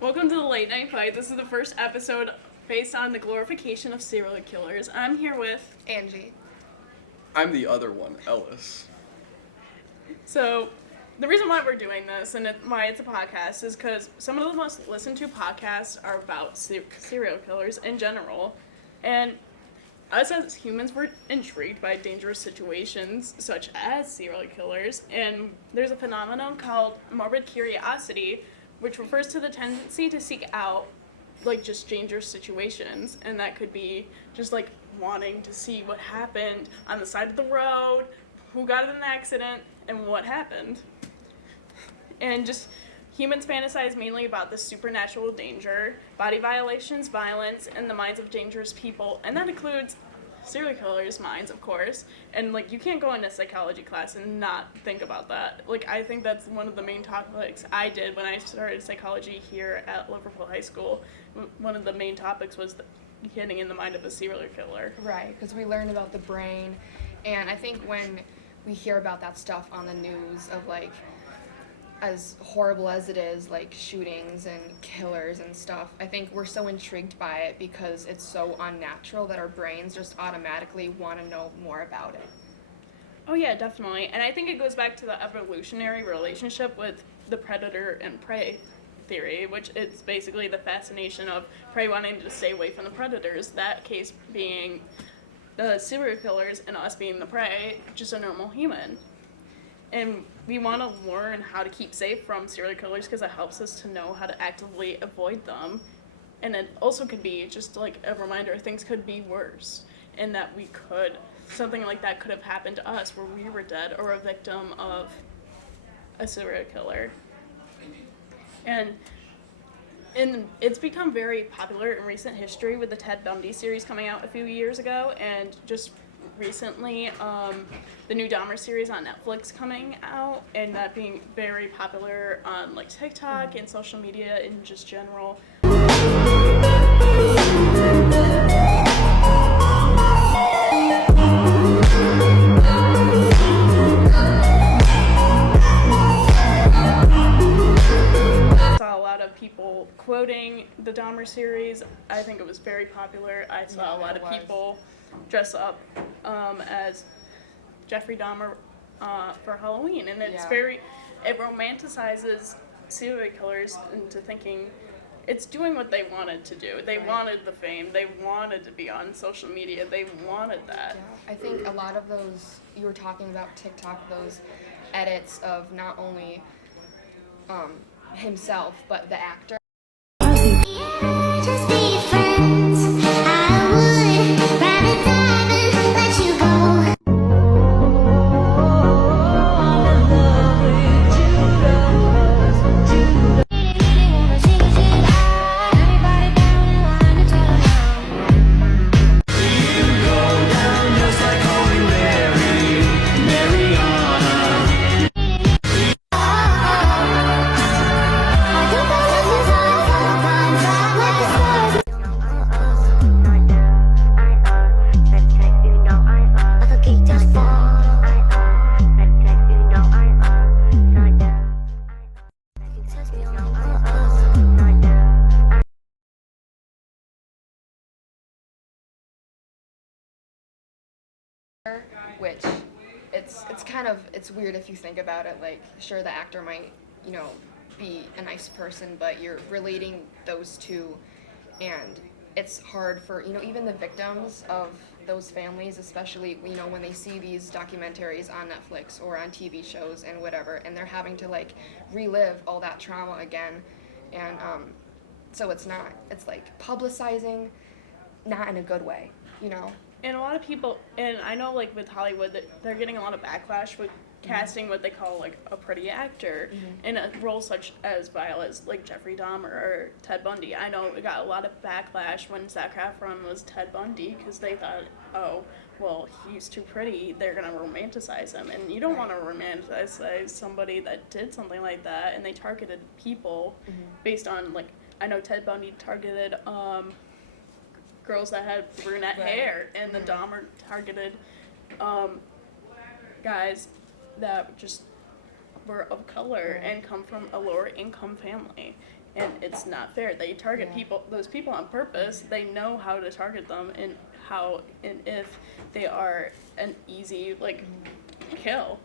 Welcome to the Late Night Fight. This is the first episode based on the glorification of serial killers. I'm here with Angie. I'm the other one, Ellis. So, the reason why we're doing this and why it's a podcast is because some of the most listened to podcasts are about serial killers in general. And us as humans, we're intrigued by dangerous situations such as serial killers. And there's a phenomenon called morbid curiosity, which refers to the tendency to seek out just dangerous situations. And that could be just wanting to see what happened on the side of the road, who got in an accident, and what happened. And just humans fantasize mainly about the supernatural danger, body violations, violence, and the minds of dangerous people. And that includes serial killers' minds, of course. And you can't go into psychology class and not think about that. I think that's one of the main topics I did when I started psychology here at Liverpool High School. One of the main topics was getting in the mind of a serial killer. Right, because we learn about the brain, and I think when we hear about that stuff on the news of as horrible as it is, shootings and killers and stuff, I think we're so intrigued by it because it's so unnatural that our brains just automatically want to know more about it. Oh yeah, definitely. And I think it goes back to the evolutionary relationship with the predator and prey theory, which is basically the fascination of prey wanting to stay away from the predators, that case being the serial killers and us being the prey, just a normal human. And we want to learn how to keep safe from serial killers because it helps us to know how to actively avoid them. And it also could be just a reminder things could be worse and that something like that could have happened to us where we were dead or a victim of a serial killer. And it's become very popular in recent history with the Ted Bundy series coming out a few years ago, and just recently the new Dahmer series on Netflix coming out, and that being very popular on TikTok and social media in just general. People quoting the Dahmer series. I think it was very popular. I saw a lot of people dress up as Jeffrey Dahmer for Halloween, and it romanticizes serial killers into thinking it's doing what they wanted to do. They wanted the fame. They wanted to be on social media. They wanted that. Yeah, I think a lot of those, you were talking about TikTok, those edits of not only himself, but the actor. Just be friends. I would rather die than let you go. Which it's weird if you think about it. Sure, the actor might be a nice person, but you're relating those two, and it's hard for even the victims of those families, especially when they see these documentaries on Netflix or on TV shows and whatever, and they're having to relive all that trauma again, and so it's publicizing, not in a good way, And a lot of people, and I know with Hollywood, that they're getting a lot of backlash with casting what they call a pretty actor in a role such as vile as Jeffrey Dahmer or Ted Bundy. I know it got a lot of backlash when Zac Efron was Ted Bundy because they thought, oh, well, he's too pretty, they're going to romanticize him. And you don't want to romanticize somebody that did something like that, and they targeted people based on, I know Ted Bundy targeted girls that had brunette hair, and the Dahmer targeted guys that just were of color and come from a lower income family. And it's not fair. They target those people on purpose. They know how to target them and if they are an easy, like, kill.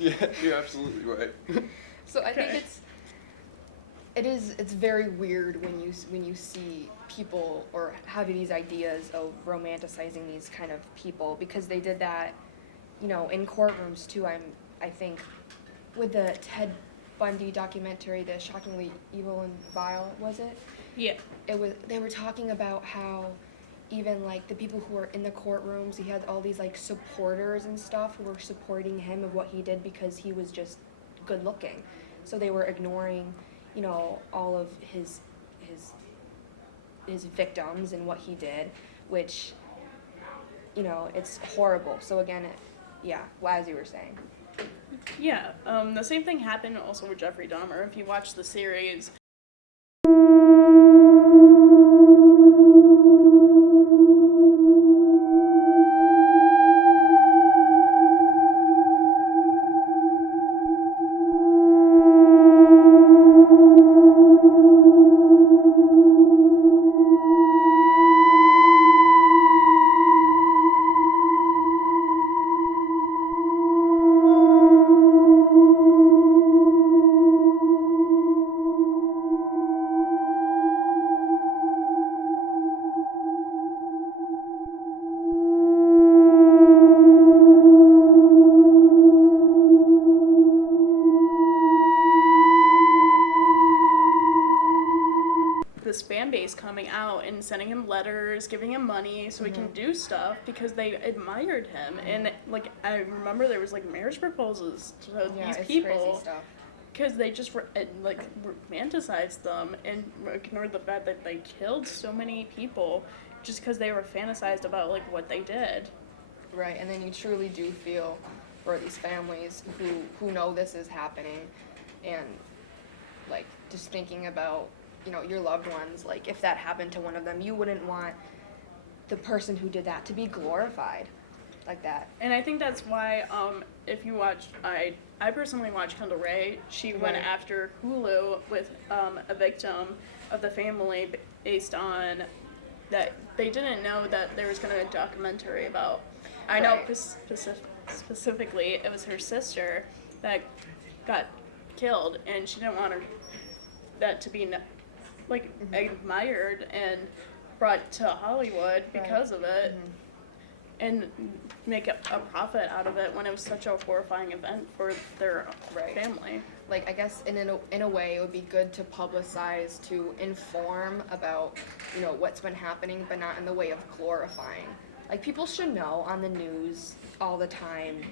Yeah, you're absolutely right. So I think it's very weird when you see people or have these ideas of romanticizing these kind of people, because they did that, you know, in courtrooms too. I think with the Ted Bundy documentary, The Shockingly Evil and Vile, was it? Yeah. They were talking about how even like the people who were in the courtrooms, he had all these like supporters and stuff who were supporting him of what he did because he was just good looking. So they were ignoring, you know, all of his victims and what he did, which, you know, it's horrible. So again, as you were saying. Yeah, the same thing happened also with Jeffrey Dahmer. If you watch the series, this fan base coming out and sending him letters, giving him money so he can do stuff because they admired him. And like I remember there was like marriage proposals to these people because they just romanticized them and ignored the fact that they killed so many people just because they were fantasized about like what they did. Right, and then you truly do feel for these families who know this is happening, and like just thinking about, you know, your loved ones. Like if that happened to one of them, you wouldn't want the person who did that to be glorified like that. And I think that's why if you watch, I personally watched Kendall Rae. She went after Hulu with a victim of the family based on that they didn't know that there was going to be a documentary about. I know specifically it was her sister that got killed, and she didn't want that to be admired and brought to Hollywood because of it, and make a profit out of it when it was such a horrifying event for their family. Like I guess in a way it would be good to publicize, to inform about, you know, what's been happening, but not in the way of glorifying. Like people should know on the news all the time.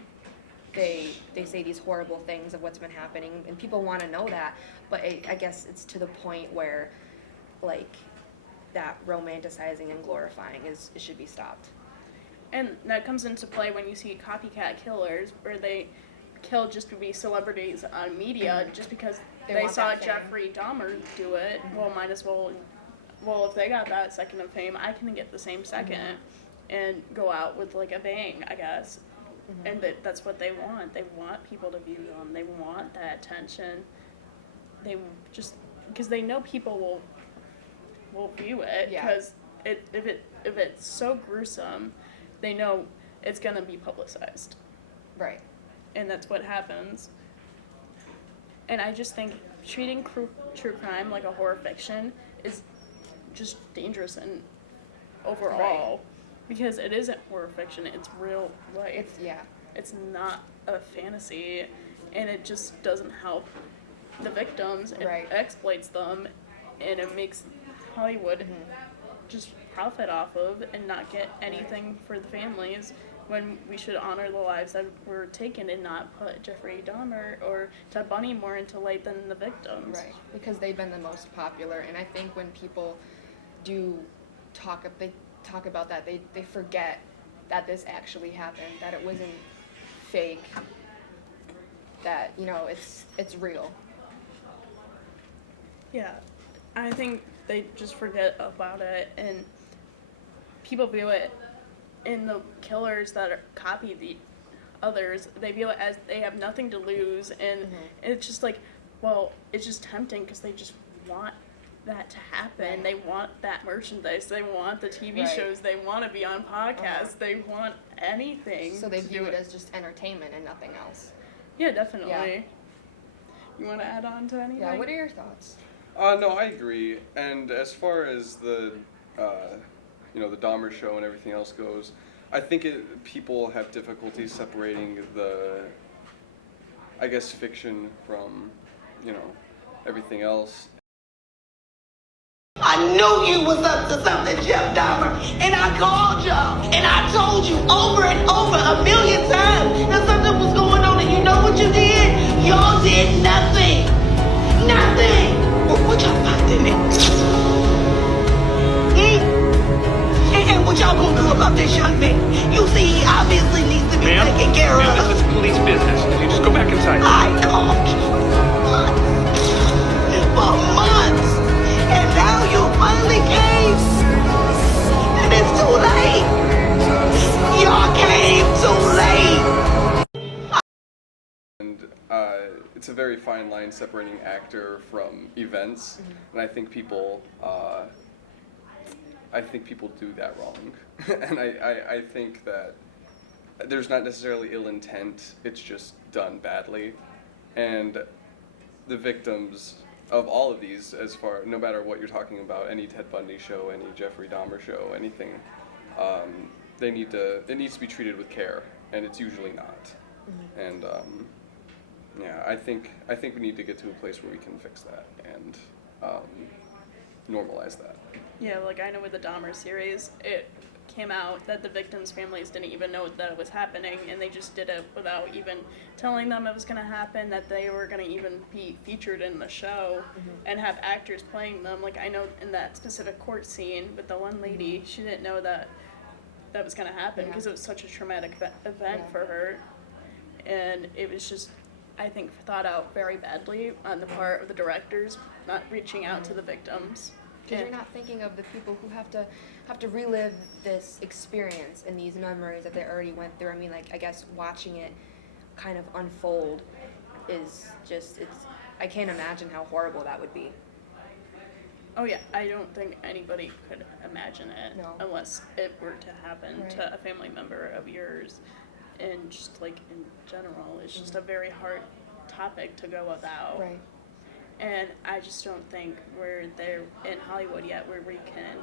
They say these horrible things of what's been happening, and people want to know that. But I guess it's to the point where, like, that romanticizing and glorifying it should be stopped. And that comes into play when you see copycat killers, where they kill just to be celebrities on media, just because they saw Jeffrey Dahmer do it. Well, might as well. Well, if they got that second of fame, I can get the same second and go out with like a bang, I guess. And that's what they want. They want people to view them. They want that attention. They just because they know people will view it because if it's so gruesome, they know it's gonna be publicized. Right. And that's what happens. And I just think treating true crime like a horror fiction is just dangerous and overall. Because it isn't horror fiction, it's real life. It's not a fantasy, and it just doesn't help the victims. It exploits them, and it makes Hollywood just profit off of and not get anything for the families, when we should honor the lives that were taken and not put Jeffrey Dahmer or Ted Bundy more into light than the victims. Right, because they've been the most popular, and I think when people do talk about that, they forget that this actually happened, that it wasn't fake, that, you know, it's real. Yeah, I think they just forget about it, and people view it in the killers that copy others, they feel as they have nothing to lose, and it's just like, well, it's just tempting because they just want that to happen. They want that merchandise. They want the TV shows. They want to be on podcasts. They want anything. So they to view do it as just entertainment and nothing else. Yeah, definitely. Yeah. You want to add on to anything? Yeah, what are your thoughts? No, I agree. And as far as the, the Dahmer show and everything else goes, I think people have difficulty separating the, I guess, fiction from, everything else. I knew you was up to something, Jeff Dahmer, and I called y'all, and I told you over and over 1,000,000 times that something was going on, and you know what you did? Y'all did nothing. Nothing. What y'all finding it? And what y'all gonna do about this young man? You see, he obviously needs to be taken care of. Ma'am, this is police business. You just go back inside. I called you for months, and now you finally came, and it's too late. Y'all came too late. And it's a very fine line separating actor from events, and I think people do that wrong. And I think that there's not necessarily ill intent, it's just done badly. And the victims of all of these, no matter what you're talking about, any Ted Bundy show, any Jeffrey Dahmer show, anything, it needs to be treated with care, and it's usually not. And I think we need to get to a place where we can fix that and normalize that. Yeah, like I know with the Dahmer series, it came out that the victims' families didn't even know that it was happening, and they just did it without even telling them it was going to happen, that they were going to even be featured in the show and have actors playing them. Like I know in that specific court scene with the one lady, she didn't know that was going to happen because it was such a traumatic event for her, and it was just, I think, thought out very badly on the part of the directors, not reaching out to the victims. Because you're not thinking of the people who have to relive this experience and these memories that they already went through. I mean, like, I guess watching it kind of unfold is just, I can't imagine how horrible that would be. Oh yeah, I don't think anybody could imagine it unless it were to happen to a family member of yours. And just like in general, it's just a very hard topic to go about. Right. And I just don't think we're there in Hollywood yet where we can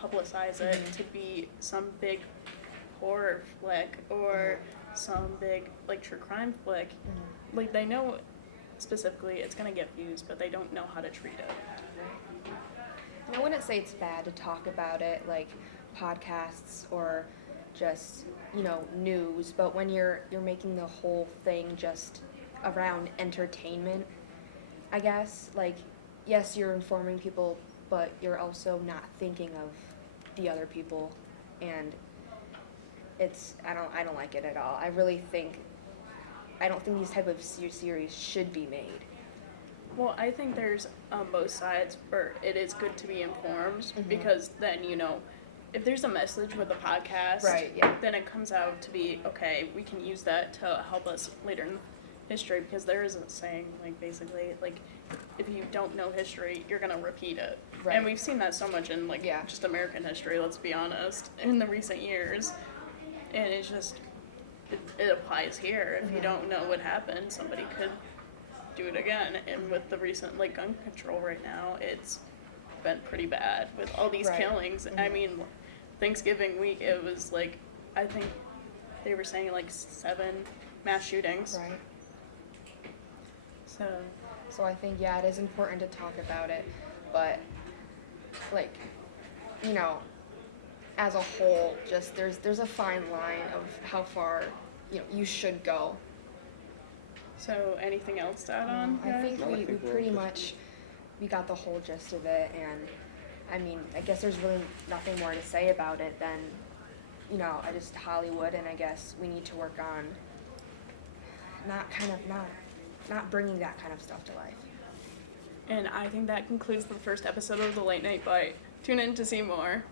publicize it to be some big horror flick or some big like true crime flick. Like they know specifically it's gonna get views, but they don't know how to treat it. And I wouldn't say it's bad to talk about it like podcasts or just, news, but when you're making the whole thing just around entertainment, I guess, like, yes, you're informing people, but you're also not thinking of the other people, and I don't like it at all. I don't think these type of series should be made. Well, I think there's both sides where it is good to be informed because then, if there's a message with a podcast, then it comes out to be, okay, we can use that to help us later in history, because there is a saying, like, basically, like, if you don't know history, you're going to repeat it. Right. And we've seen that so much in, like, just American history, let's be honest, in the recent years. And it's just, it applies here. If you don't know what happened, somebody could do it again. And with the recent, like, gun control right now, it's been pretty bad with all these killings. I mean, Thanksgiving week, it was, like, I think they were saying, like, 7 mass shootings. Right. So I think, it is important to talk about it, but, like, as a whole, just there's a fine line of how far, you should go. So anything else to add on? I think we pretty much, we got the whole gist of it, and, I mean, I guess there's really nothing more to say about it than, I just Hollywood, and I guess we need to work on not bringing that kind of stuff to life. And I think that concludes the first episode of the Late Night Bite. Tune in to see more.